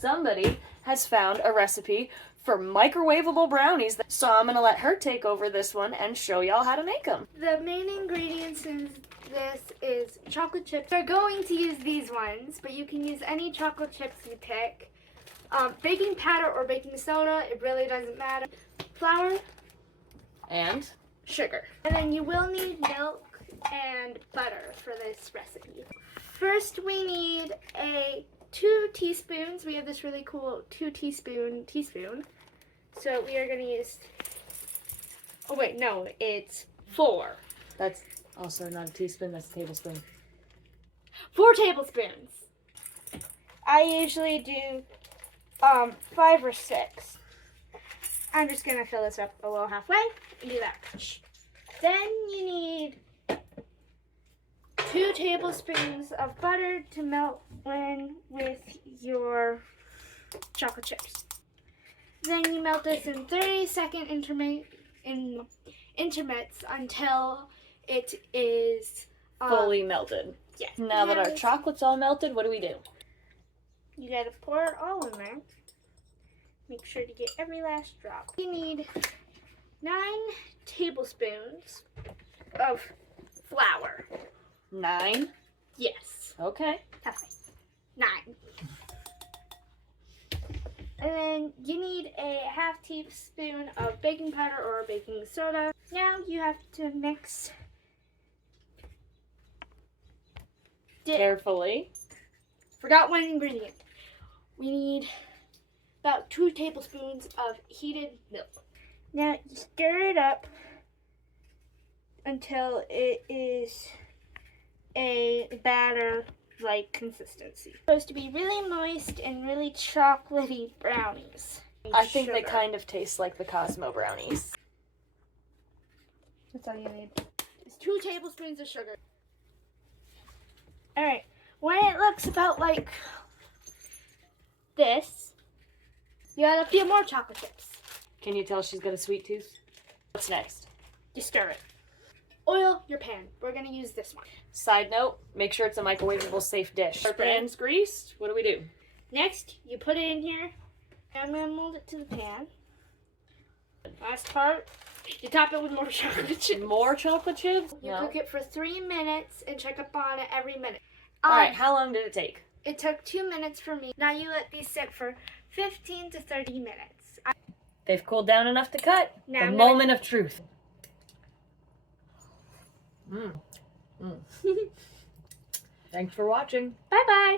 somebody has found a recipe for microwavable brownies. So I'm gonna let her take over this one and show y'all how to make them. The main ingredients in this is chocolate chips. We're going to use these ones, but you can use any chocolate chips you pick. Baking powder or baking soda, it really doesn't matter. Flour. And? Sugar. And then you will need milk and butter for this recipe. First we need 2 teaspoons. We have this really cool 2 teaspoon. So we are going to use, oh wait, no, it's 4. That's also not a teaspoon, that's a tablespoon. 4 tablespoons. I usually do 5 or 6. I'm just going to fill this up a little halfway and do that much. Then you need 2 tablespoons of butter to melt in with your chocolate chips. Then you melt this in 30-second intermits until it is fully melted. Yes. Now that our chocolate's all melted, what do we do? You gotta pour it all in there. Make sure to get every last drop. You need 9 tablespoons of flour. 9? Yes. Okay. Halfway. 9. And then you need a half teaspoon of baking powder or baking soda. Now you have to mix Carefully. Forgot one ingredient. We need about 2 tablespoons of heated milk. Now you stir it up until it is a batter-like consistency. It's supposed to be really moist and really chocolatey brownies. I think they kind of taste like the Cosmo brownies. That's all you need. It's 2 tablespoons of sugar. Alright, when it looks about like this, you add a few more chocolate chips. Can you tell she's got a sweet tooth? What's next? You stir it. Oil your pan. We're going to use this one. Side note, make sure it's a microwavable safe dish. Our pan's greased. What do we do? Next, you put it in here. I'm going to mold it to the pan. Last part, you top it with more chocolate chips. More chocolate chips? You cook it for 3 minutes and check up on it every minute. Alright, how long did it take? It took 2 minutes for me. Now you let these sit for 15 to 30 minutes. They've cooled down enough to cut. Now the moment of truth. Thanks for watching. Bye-bye.